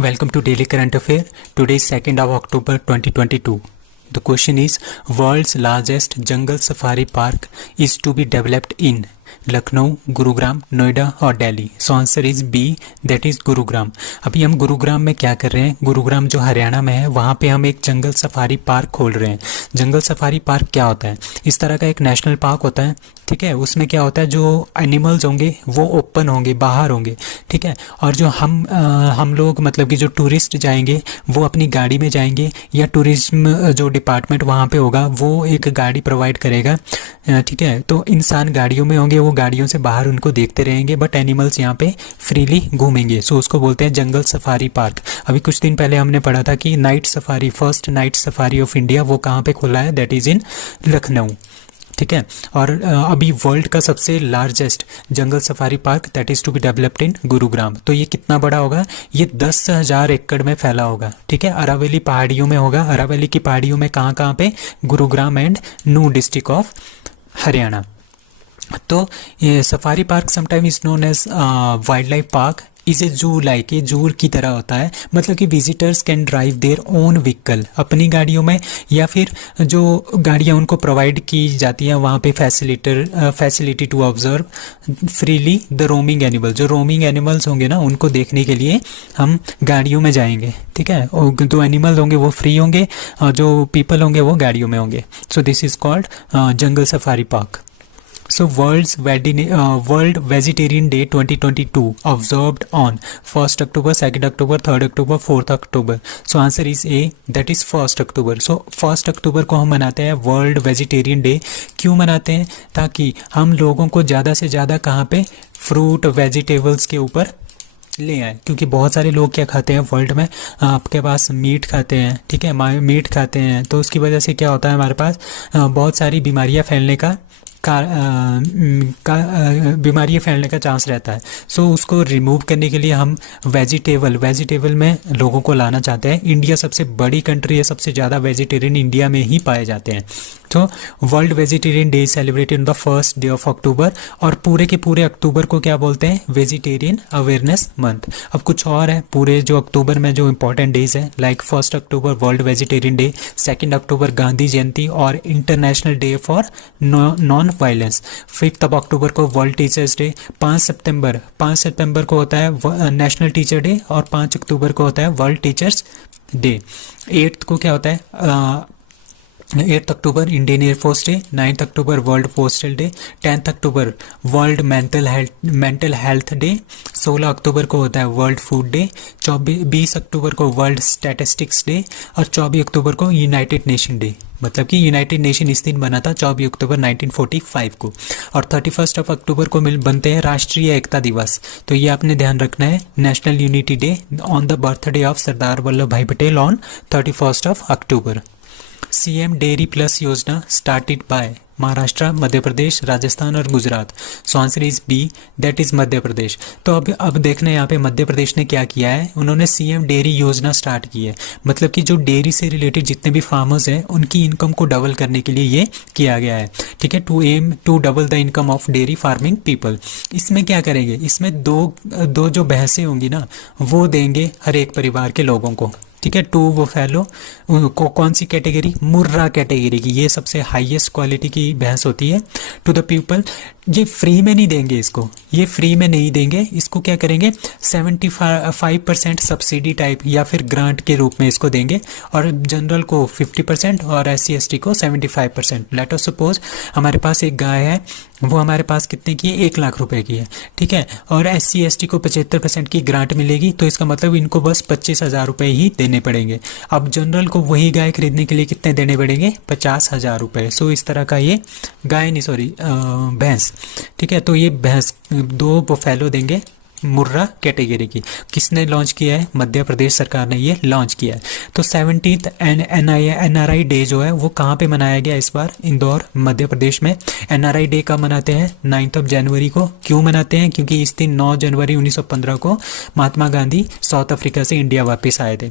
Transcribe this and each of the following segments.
Welcome to Daily Current Affair. Today is 2nd of October 2022. The question is, world's largest jungle safari park is to be developed in Lucknow, Gurugram, Noida और Delhi. So answer is B, that is Gurugram. अभी हम गुरुग्राम में क्या कर रहे हैं, गुरुग्राम जो हरियाणा में है वहाँ पे हम एक जंगल सफारी पार्क खोल रहे हैं. जंगल सफारी पार्क क्या होता है, इस तरह का एक नेशनल पार्क होता है. ठीक है, उसमें क्या होता है, जो एनिमल्स होंगे वो ओपन होंगे, बाहर होंगे. ठीक है, और जो हम लोग मतलब कि जो टूरिस्ट जाएंगे वो अपनी गाड़ी में जाएंगे, या टूरिज्म जो डिपार्टमेंट वहाँ पे होगा वो एक गाड़ी प्रोवाइड करेगा. ठीक है, तो इंसान गाड़ियों में होंगे, वो गाड़ियों से बाहर उनको देखते रहेंगे, बट एनिमल्स यहाँ पे फ्रीली घूमेंगे. सो उसको बोलते हैं जंगल सफारी पार्क. अभी कुछ दिन पहले हमने पढ़ा था कि night safari, first night safari of India वो कहाँ पे खुला है, दैट इज़ इन लखनऊ. ठीक है, और अभी वर्ल्ड का सबसे लार्जेस्ट जंगल safari park that is to be developed in Gurugram. तो ये कितना बड़ा होगा, ये 10,000 एकड़ में फैला होगा. ठीक है, अरावली पहाड़ियों में होगा. अरावली की पहाड़ियों में कहाँ पे, Gurugram and Nuh district of Haryana. तो ये safari park sometime is known as wild life park is a zoo. Like ये जू की तरह होता है, मतलब कि visitors can drive their own vehicle, अपनी गाड़ियों में, या फिर जो गाड़ियाँ उनको प्रोवाइड की जाती हैं वहाँ पे facility to observe freely the roaming animal. जो रोमिंग एनिमल्स होंगे ना उनको देखने के लिए हम गाड़ियों में जाएंगे. ठीक है, और जो एनिमल होंगे वो फ्री होंगे और जो पीपल होंगे वो गाड़ियों में होंगे. So this is called jungle safari park. So World Vegetarian Day 2022 observed on 1st October, 2nd October, 3rd October, 4th October. So answer is A, that is 1st October. So 1st October को हम मनाते हैं world vegetarian day. क्यों मनाते हैं, ताकि हम लोगों को ज़्यादा से ज़्यादा कहाँ पे फ्रूट वेजिटेबल्स के ऊपर ले आए. क्योंकि बहुत सारे लोग क्या खाते हैं वर्ल्ड में, आपके पास मीट खाते हैं. ठीक है, मीट खाते हैं, तो उसकी वजह से क्या होता है, हमारे पास बहुत सारी बीमारियां फैलने का बीमारियाँ फैलने का चांस रहता है. सो उसको रिमूव करने के लिए हम वेजिटेबल में लोगों को लाना चाहते हैं. इंडिया सबसे बड़ी कंट्री है, सबसे ज़्यादा वेजिटेरियन इंडिया में ही पाए जाते हैं. तो world vegetarian day celebrated on the first day of October, और पूरे के पूरे अक्टूबर को क्या बोलते हैं, वेजिटेरियन अवेयरनेस मंथ. अब कुछ और है, पूरे जो अक्टूबर में जो इंपॉर्टेंट डेज हैं, like 1st October world vegetarian day, 2nd अक्टूबर गांधी जयंती और international day for non violence. 5th of October को वर्ल्ड टीचर्स डे. 5 सितंबर को होता है नेशनल टीचर डे, और 5 अक्टूबर को होता है वर्ल्ड टीचर्स डे. 8th को क्या होता है, 8th अक्टूबर Indian air force day. 9th October world postal day. 10th October world mental health day. 16 अक्टूबर को होता है वर्ल्ड फूड डे. 20 अक्टूबर को वर्ल्ड स्टैटिस्टिक्स डे, और 24 अक्टूबर को यूनाइटेड नेशन डे. मतलब कि यूनाइटेड नेशन इस दिन बना था 24 अक्टूबर 1945 को. और 31 ऑफ अक्टूबर को बनते हैं राष्ट्रीय एकता दिवस. तो ये आपने ध्यान रखना है, national unity day on the birthday of Sardar Vallabh Bhai Patel on 31 of October. CM dairy plus Yojana started by Maharashtra, Madhya Pradesh, Rajasthan और Gujarat. So answer is B, that is Madhya Pradesh. तो अब देखना है यहाँ पे मध्य प्रदेश ने क्या किया है, उन्होंने CM डेयरी योजना स्टार्ट की है. मतलब कि जो डेयरी से रिलेटेड जितने भी फार्मर्स हैं उनकी इनकम को डबल करने के लिए ये किया गया है. ठीक है, to double the income of dairy farming people. इसमें क्या करेंगे, इसमें दो जो भैंसें होंगी ना वो देंगे हर एक परिवार के लोगों को. ठीक है, 2 वो फैलो को कौन सी कैटेगरी, मुर्रा कैटेगरी की, ये सबसे हाईएस्ट क्वालिटी की भैंस होती है. टू द पीपल, ये फ्री में नहीं देंगे इसको, ये फ्री में नहीं देंगे इसको. क्या करेंगे, 75% सब्सिडी टाइप या फिर ग्रांट के रूप में इसको देंगे, और जनरल को 50% और SC/ST को 75%. लेट अस सपोज हमारे पास एक गाय है, वो हमारे पास कितने की है, 1 लाख रुपए की है. ठीक है, और SC/ST को 75% की ग्रांट मिलेगी. तो इसका मतलब इनको बस 25,000 रुपये ही देने पड़ेंगे. अब जनरल को वही गाय खरीदने के लिए कितने देने पड़ेंगे, 50,000 रुपये. सो इस तरह का ये भैंस. ठीक है, तो ये भैंस 2 बफेलो देंगे मुर्रा कैटेगरी की. किसने लॉन्च किया है, मध्य प्रदेश सरकार ने ये लॉन्च किया है. तो 17th NRI डे जो है वो कहाँ पे मनाया गया इस बार, इंदौर मध्य प्रदेश में. NRI डे कब मनाते हैं, 9th ऑफ जनवरी को. क्यों मनाते हैं, क्योंकि इस दिन 9 जनवरी 1915 को महात्मा गांधी साउथ अफ्रीका से इंडिया वापस आए थे.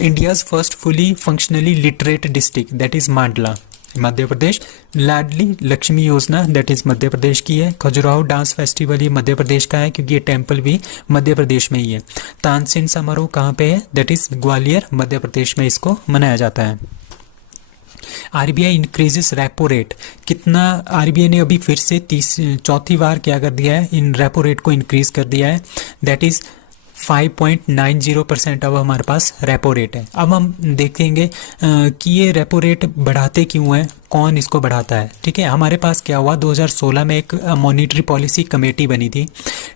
India's first fully functionally literate district that is मांडला. मध्य प्रदेश। लाडली लक्ष्मी योजना दैट इज मध्य प्रदेश की है। खजुराहो डांस फेस्टिवल ये मध्य प्रदेश का है क्योंकि ये टेम्पल भी मध्य प्रदेश में ही है। तानसेन समारोह कहाँ पे है? दैट इज ग्वालियर मध्य प्रदेश में इसको मनाया जाता है। आरबीआई इंक्रीजेस रेपो रेट, कितना आरबीआई ने अभी फिर से चौथी बार क्या कर दिया है, इन रेपो रेट को इंक्रीज कर दिया है। दैट इज 5.90% अब हमारे पास रेपो रेट है। अब हम देखेंगे कि ये रेपो रेट बढ़ाते क्यों हैं, कौन इसको बढ़ाता है। ठीक है, हमारे पास क्या हुआ, 2016 में एक मॉनिटरी पॉलिसी कमेटी बनी थी।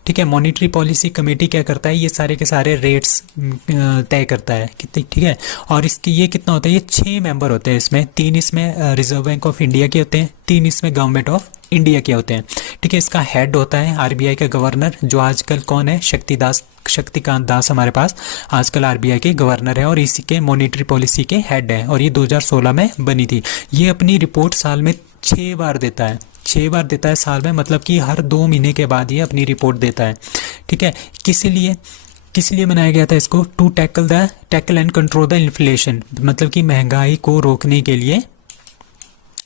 ठीक है, मॉनिटरी पॉलिसी कमेटी क्या करता है, ये सारे के सारे रेट्स तय करता है कितनी। ठीक है, और इसकी ये कितना होता है, ये 6 मेंबर होते हैं इसमें, 3 इसमें रिजर्व बैंक ऑफ इंडिया के होते हैं, 3 इसमें गवर्नमेंट ऑफ इंडिया के होते हैं। ठीक है, इसका हेड होता है आरबीआई का गवर्नर, जो आजकल कौन है, शक्तिकांत दास हमारे पास आजकल आरबीआई के गवर्नर है और इसी के मॉनिटरी पॉलिसी के हेड है, और ये 2016 में बनी थी। ये अपनी रिपोर्ट साल में 6 बार देता है, 6 बार देता है साल में, मतलब कि हर 2 महीने के बाद ये अपनी रिपोर्ट देता है। ठीक है, किस लिए बनाया गया था इसको, to tackle and control the inflation, मतलब कि महंगाई को रोकने के लिए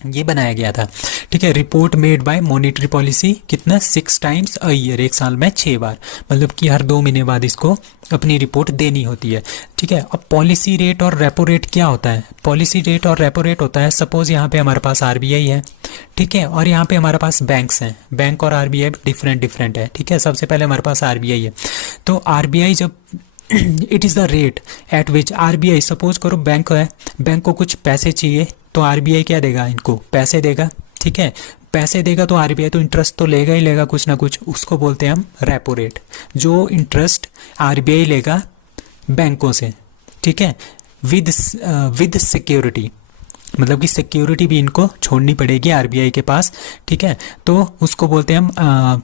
ये बनाया गया था। ठीक है, report made by monetary policy कितना, 6 टाइम्स अ ईयर, एक साल में 6 बार, मतलब कि हर 2 महीने बाद इसको अपनी रिपोर्ट देनी होती है। ठीक है, अब पॉलिसी रेट और रेपो रेट क्या होता है, पॉलिसी रेट और रेपो रेट होता है, सपोज यहाँ पे हमारे पास आरबीआई है। ठीक है, और यहाँ पे हमारे पास बैंक्स हैं, बैंक और आरबीआई डिफरेंट है। ठीक है, सबसे पहले हमारे पास आरबीआई है, तो आरबीआई जब it is the rate at which RBI, suppose करो बैंक है, बैंक को कुछ पैसे चाहिए तो आरबीआई क्या देगा, इनको पैसे देगा। ठीक है, पैसे देगा तो आरबीआई तो इंटरेस्ट तो लेगा ही लेगा कुछ ना कुछ, उसको बोलते हैं हम रेपो रेट, जो इंटरेस्ट आरबीआई लेगा बैंकों से। ठीक है, विद सिक्योरिटी, मतलब कि सिक्योरिटी भी इनको छोड़नी पड़ेगी आरबीआई के पास। ठीक है, तो उसको बोलते हैं हम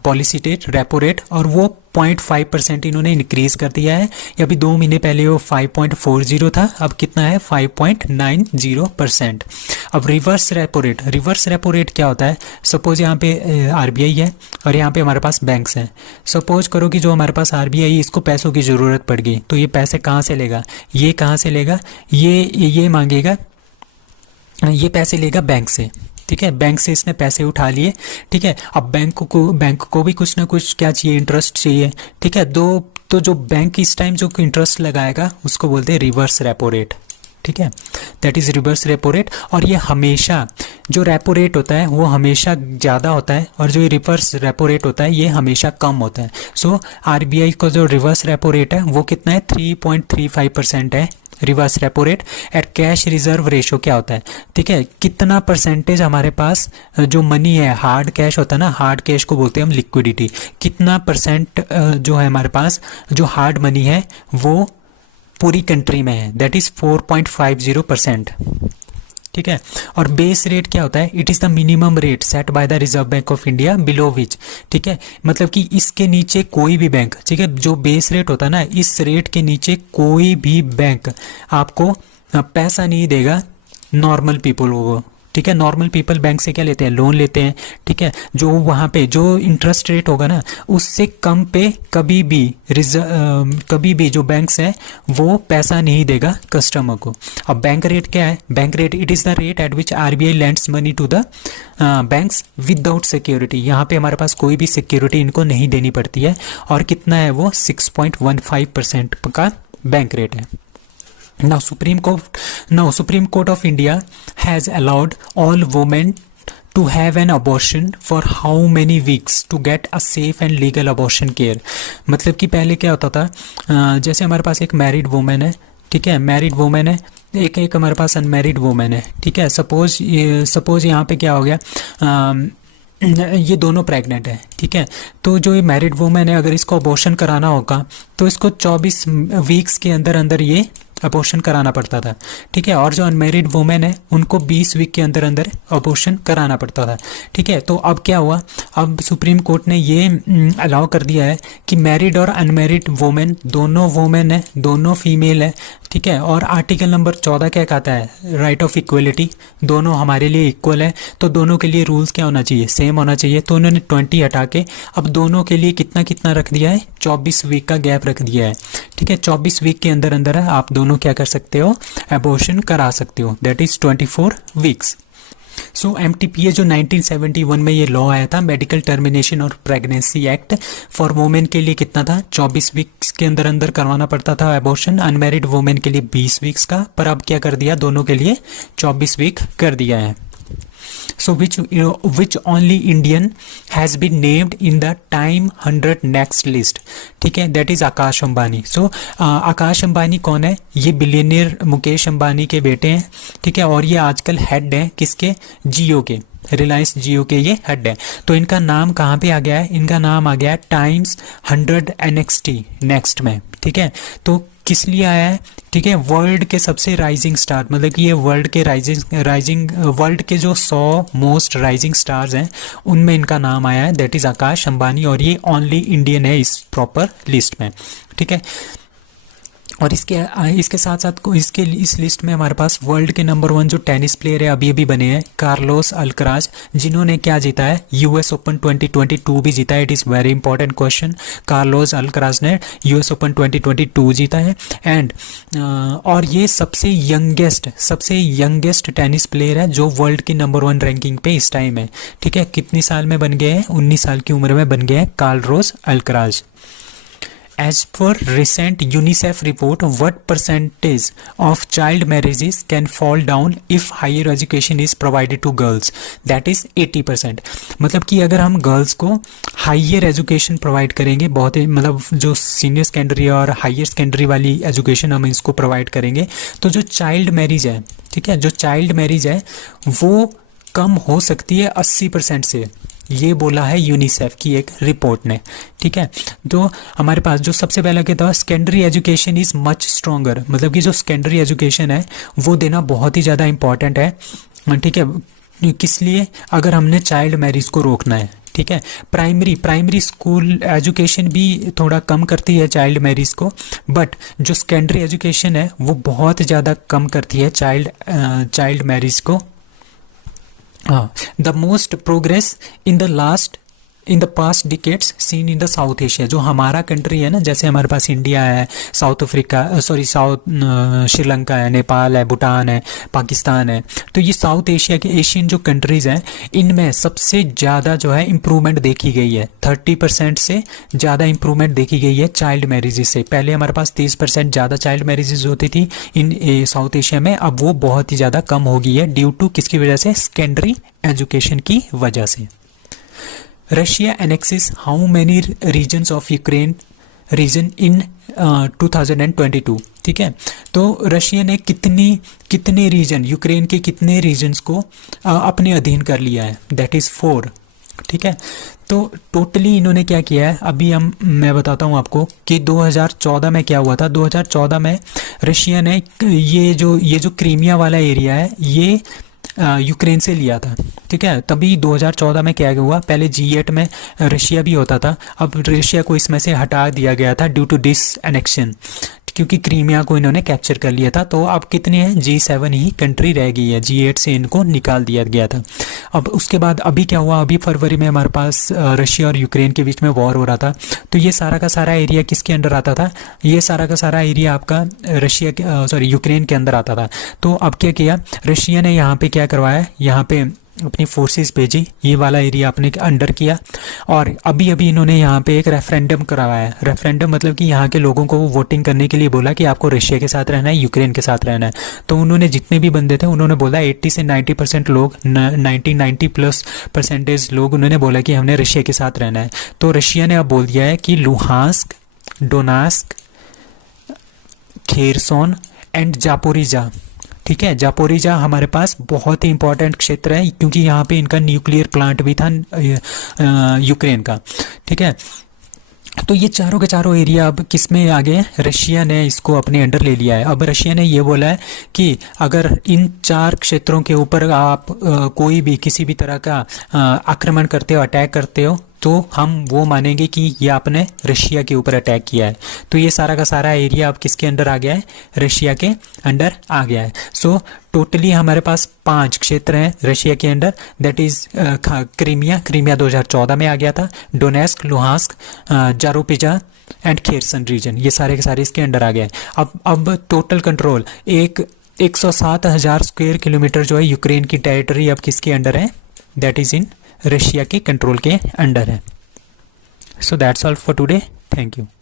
पॉलिसी रेट, रेपो रेट, और वो 0.5% इन्होंने इंक्रीज कर दिया है। अभी 2 महीने पहले वो 5.40 था, अब कितना है 5.90%। अब रिवर्स रेपो रेट क्या होता है, सपोज यहाँ पे आरबीआई है और यहाँ पे हमारे पास बैंक्स हैं। सपोज करो कि जो हमारे पास आरबीआई, इसको पैसों की ज़रूरत पड़ गई, तो ये पैसे कहाँ से लेगा, ये कहाँ से लेगा, ये मांगेगा, ये पैसे लेगा बैंक से। ठीक है, बैंक से इसने पैसे उठा लिए। ठीक है, अब बैंक को भी कुछ ना कुछ क्या चाहिए, इंटरेस्ट चाहिए। ठीक है, तो जो बैंक इस टाइम जो इंटरेस्ट लगाएगा उसको बोलते हैं रिवर्स रेपो रेट। ठीक है, that is reverse repo rate. और ये हमेशा, जो रेपो रेट होता है वो हमेशा ज़्यादा होता है, और जो रिवर्स रेपो रेट होता है ये हमेशा कम होता है। सो आरबीआई का जो रिवर्स रेपो रेट है वो कितना है, 3.35% है reverse repo rate. At cash reserve ratio क्या होता है, ठीक है, कितना परसेंटेज हमारे पास जो मनी है, हार्ड कैश होता है ना, हार्ड कैश को बोलते हैं हम लिक्विडिटी, कितना परसेंट जो है हमारे पास जो हार्ड मनी है वो पूरी कंट्री में है, दैट इज 4.50%। ठीक है, और बेस रेट क्या होता है, it is the minimum rate set by the reserve bank of India below which. ठीक है, मतलब कि इसके नीचे कोई भी बैंक, ठीक है, जो बेस रेट होता है ना, इस रेट के नीचे कोई भी बैंक आपको पैसा नहीं देगा नॉर्मल पीपल को। ठीक है, नॉर्मल पीपल बैंक से क्या लेते हैं, लोन लेते हैं। ठीक है, जो वहाँ पे जो इंटरेस्ट रेट होगा ना उससे कम पे कभी भी जो बैंक्स है वो पैसा नहीं देगा कस्टमर को। अब बैंक रेट क्या है, bank rate it is the rate at which RBI lends money to the banks without security. यहाँ पे हमारे पास कोई भी सिक्योरिटी इनको नहीं देनी पड़ती है, और कितना है वो 6.15% का बैंक रेट है। Now Supreme Court of India has allowed all women to have an abortion for how many weeks to get a safe and legal abortion care। मतलब कि पहले क्या होता था, जैसे हमारे पास एक मैरिड वुमेन है, ठीक है, मैरिड वुमेन है, एक हमारे पास अनमैरिड वुमेन है। ठीक है, सपोज यहाँ पे क्या हो गया, ये दोनों प्रेग्नेंट है। ठीक है, तो जो ये मैरिड वुमेन है अगर इसको अबॉर्शन कराना होगा तो इसको 24 वीक्स के अंदर अंदर ये अबॉर्शन कराना पड़ता था। ठीक है, और जो अनमैरिड वुमेन है उनको 20 वीक के अंदर अंदर अबॉर्शन कराना पड़ता था। ठीक है, तो अब क्या हुआ, अब सुप्रीम कोर्ट ने ये अलाउ कर दिया है कि मैरिड और अनमैरिड वुमेन, दोनों वुमेन है, दोनों फीमेल है। ठीक है, और आर्टिकल नंबर 14 क्या कहता है, राइट ऑफ इक्वलिटी, दोनों हमारे लिए इक्वल है, तो दोनों के लिए रूल्स क्या होना चाहिए, सेम होना चाहिए। तो उन्होंने 20 हटा के अब दोनों के लिए कितना रख दिया है, 24 वीक का गैप रख दिया है। ठीक है, 24 वीक के अंदर आप दोनों क्या कर सकते हो, अबॉर्शन करा सकते हो, that is 24 weeks. So MTPA जो 1971 में ये लॉ आया था, मेडिकल टर्मिनेशन और प्रेगनेंसी एक्ट, फॉर वुमेन के लिए कितना था, 24 वीक्स के अंदर अंदर करवाना पड़ता था एबॉर्शन, अनमैरिड वुमेन के लिए 20 वीक्स का, पर अब क्या कर दिया, दोनों के लिए 24 वीक कर दिया है। So which only Indian has been named in the Time 100 Next list, ठीक है, that is Akash Ambani. So Akash Ambani कौन है, ये बिलियनियर मुकेश अंबानी के बेटे हैं, ठीक है, और ये आजकल हेड हैं किसके, जियो के, रिलायंस जियो के ये हेड है। तो इनका नाम कहाँ पे आ गया है, इनका नाम आ गया है टाइम्स 100 NXT नेक्स्ट में, ठीक है। तो किस लिए आया है, ठीक है, वर्ल्ड के सबसे राइजिंग स्टार, मतलब कि ये वर्ल्ड के वर्ल्ड के जो 100 मोस्ट राइजिंग स्टार्स हैं उनमें इनका नाम आया है, दैट इज आकाश अंबानी, और ये ओनली इंडियन है इस प्रॉपर लिस्ट में, ठीक है। और इसके साथ साथ इस लिस्ट में हमारे पास वर्ल्ड के नंबर 1 जो टेनिस प्लेयर है अभी अभी बने हैं, कार्लोस अल्कराज, जिन्होंने क्या जीता है, यूएस ओपन 2022 भी जीता है। It is very important question, Carlos Alcaraz ने यूएस ओपन 2022 जीता है। एंड और ये सबसे यंगेस्ट टेनिस प्लेयर है जो वर्ल्ड की नंबर 1 रैंकिंग पे इस टाइम है, ठीक है। कितनी साल में बन गए हैं, 19 साल की उम्र में बन गए हैं Carlos Alcaraz. As per recent UNICEF report, what percentage of child marriages can fall down if higher education is provided to girls? That is 80%। मतलब कि अगर हम गर्ल्स को हायर एजुकेशन प्रोवाइड करेंगे, बहुत ही मतलब जो सीनियर सेकेंडरी और हायर सेकेंडरी वाली एजुकेशन हम इसको प्रोवाइड करेंगे, तो जो चाइल्ड मैरिज है, ठीक है, जो चाइल्ड मैरिज है वो कम हो सकती है 80% से, ये बोला है यूनिसेफ की एक रिपोर्ट ने, ठीक है। तो हमारे पास जो सबसे पहला कहता है secondary education is much stronger, मतलब कि जो सेकेंडरी एजुकेशन है वो देना बहुत ही ज़्यादा इंपॉर्टेंट है, ठीक है। किस लिए, अगर हमने चाइल्ड मैरिज को रोकना है, ठीक है। प्राइमरी स्कूल एजुकेशन भी थोड़ा कम करती है चाइल्ड मैरिज को, बट जो सेकेंडरी एजुकेशन है वो बहुत ज़्यादा कम करती है चाइल्ड मैरिज को। The most progress in the past decades seen in the South Asia, जो हमारा कंट्री है ना, जैसे हमारे पास इंडिया है, श्रीलंका है, नेपाल है, भूटान है, पाकिस्तान है, तो ये साउथ एशिया के एशियन जो कंट्रीज़ हैं इनमें सबसे ज़्यादा जो है इम्प्रूवमेंट देखी गई है, 30% से ज़्यादा इम्प्रूवमेंट देखी गई है चाइल्ड मैरिजेस से। पहले हमारे पास 30% ज़्यादा चाइल्ड मैरिजेस होती थी इन साउथ एशिया में, अब वो बहुत ही ज़्यादा कम हो गई है ड्यू टू किसकी वजह से, सेकेंडरी एजुकेशन की वजह से। Russia annexes how many regions of Ukraine region in 2022, ठीक है। तो रशिया ने कितने रीजन, यूक्रेन के कितने रीजन्स को अपने अधीन कर लिया है, दैट इज़ 4, ठीक है। तो टोटली इन्होंने क्या किया है, अभी मैं बताता हूँ आपको कि 2014 में क्या हुआ था। 2014 में रशिया ने ये जो क्रीमिया वाला एरिया है ये यूक्रेन से लिया था, ठीक है। तभी 2014 में क्या हुआ, पहले G8 में रशिया भी होता था, अब रशिया को इसमें से हटा दिया गया था ड्यू टू डिस एनेक्शन, क्योंकि क्रीमिया को इन्होंने कैप्चर कर लिया था। तो अब कितने हैं, G7 ही कंट्री रह गई है, G8 से इनको निकाल दिया गया था। अब उसके बाद अभी क्या हुआ, अभी फरवरी में हमारे पास रशिया और यूक्रेन के बीच में वॉर हो रहा था, तो ये सारा का सारा एरिया किसके अंडर आता था, ये सारा का सारा एरिया आपका यूक्रेन के अंदर आता था। तो अब क्या किया रशिया ने, यहाँ पे क्या करवाया, यहाँ पे अपनी फोर्सेस भेजी, ये वाला एरिया अपने अंडर किया, और अभी इन्होंने यहाँ पे एक रेफरेंडम करवाया। रेफरेंडम मतलब कि यहाँ के लोगों को वोटिंग करने के लिए बोला कि आपको रशिया के साथ रहना है, यूक्रेन के साथ रहना है। तो उन्होंने जितने भी बंदे थे उन्होंने बोला 80 से 90% लोग, 90+ लोग उन्होंने बोला कि हमने रशिया के साथ रहना है। तो रशिया ने अब बोल दिया है कि लुहांस्क, डोनास्क, खेरसोन एंड जापोरिजा, ठीक है। जापोरिजा हमारे पास बहुत ही इंपॉर्टेंट क्षेत्र है, क्योंकि यहाँ पे इनका न्यूक्लियर प्लांट भी था यूक्रेन का, ठीक है। तो ये चारों के चारों एरिया अब किस में आ गए, रशिया ने इसको अपने अंडर ले लिया है। अब रशिया ने ये बोला है कि अगर इन 4 क्षेत्रों के ऊपर आप कोई भी किसी भी तरह का आक्रमण करते हो, अटैक करते हो, तो हम वो मानेंगे कि ये आपने रशिया के ऊपर अटैक किया है। तो ये सारा का सारा एरिया अब किसके अंडर आ गया है, रशिया के अंडर आ गया है। सो टोटली हमारे पास 5 क्षेत्र हैं रशिया के अंडर, दैट इज़ क्रीमिया 2014 में आ गया था, Donetsk, Luhansk, Zaporizhzhia and Kherson region, ये सारे के सारे इसके अंडर आ गए हैं। अब टोटल कंट्रोल एक 107,000 स्क्वायर किलोमीटर जो है यूक्रेन की टेरिटरी अब किसके अंडर है, दैट इज़ इन रशिया के कंट्रोल के अंडर है। So that's all for today, thank you.